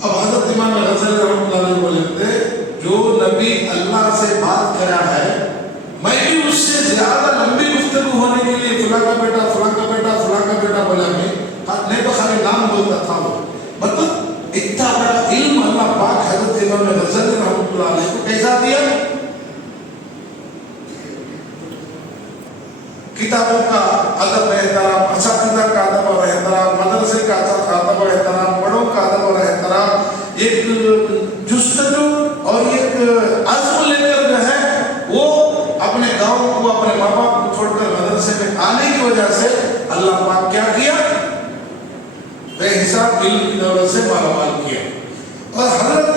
اب حضرت امام غزالی رحمۃ اللہ علیہ بولتے جو نبی اللہ سے بات کرا ہے میں بھی اس سے زیادہ لمبی گفتگو ہونے کے لیے فلاں کا بیٹا فلاں کا بیٹا فلاں کا بیٹا بولا نہیں تو خالی نام بولتا تھا وہ. مطلب اتنا بڑا علم اللہ پاک حضرت امام غزالی رحمۃ اللہ علیہ کو کیسا دیا؟ کتابوں کا ادب و احترام، اساتذہ کا ادب اور احترام، مدرسے کا ادب و احترام، بڑوں کا ادب اور احترام، ایک جستجو اور ایک عزم لے کر جو ہے وہ اپنے گاؤں کو اپنے ماں باپ کو چھوڑ کر مدرسے میں آنے کی وجہ سے اللہ پاک کیا کیا؟ بے حساب علم کی دولت سے مالا مال کیا. اور حضرت